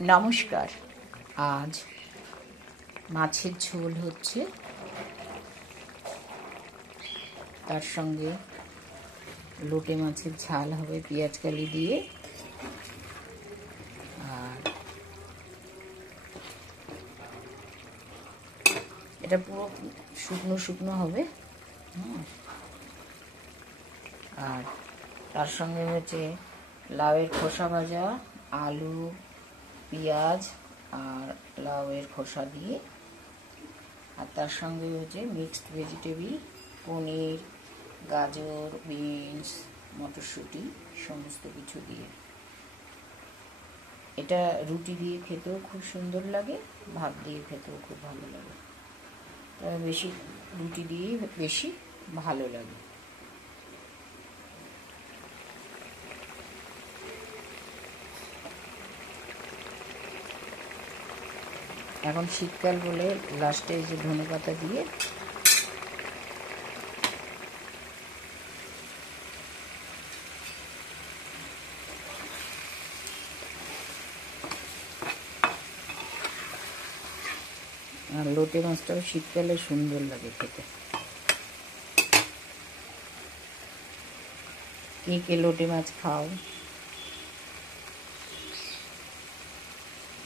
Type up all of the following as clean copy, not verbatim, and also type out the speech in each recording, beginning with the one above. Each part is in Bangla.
নমস্কার। আজ মাছের ঝোল হচ্ছে, তার সঙ্গে লোটে মাছের ঝাল হবে পেঁয়াজ কালি দিয়ে, আর এটা পুরো শুকনো শুকনো হবে। আর তার সঙ্গে হচ্ছে লাউয়ের খোসা ভাজা, আলু, পেঁয়াজ আর লাউয়ের খোসা দিয়ে, আর তার সঙ্গে হচ্ছে মিক্সড ভেজিটেবল, পনির, গাজর, বিনস, মটরশুঁটি সমস্ত কিছু দিয়ে। এটা রুটি দিয়ে খেতেও খুব সুন্দর লাগে, ভাত দিয়ে খেতেও খুব ভালো লাগে। বেশি রুটি দিয়েই বেশি ভালো লাগে। এখন শীতকাল বলে লাস্টে যে ধনেপাতা দিয়ে আর লোটে মাছটাও শীতকালে সুন্দর লাগে খেতে। কে কে লোটে মাছ খাও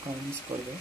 কমেন্টস করবে।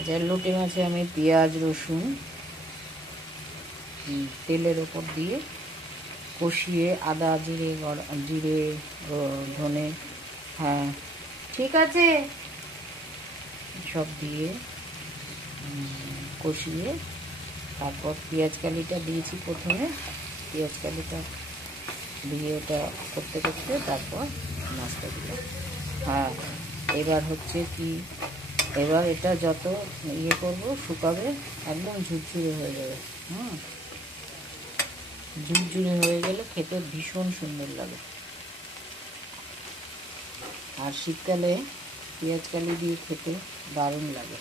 আচ্ছা, লোটে মাছে আমি পেঁয়াজ রসুন তেলের ওপর দিয়ে কষিয়ে, আদা জিরে জিরে ধনে, হ্যাঁ ঠিক আছে, সব দিয়ে কষিয়ে তারপর পেঁয়াজ কালিটা দিয়েছি প্রথমে। পেঁয়াজ কালিটা দিয়ে ওটা করতে করতে তারপর মাছটা দিলাম। হ্যাঁ, এবার হচ্ছে কি, এবার এটা যত ইয়ে করবো শুকাবে, একদম ঝুরঝুরে হয়ে যাবে। ঝুরঝুরে হয়ে গেলে খেতে ভীষণ সুন্দর লাগে। আর শীতকালে পেঁয়াজ কালি দিয়ে খেতে দারুণ লাগে।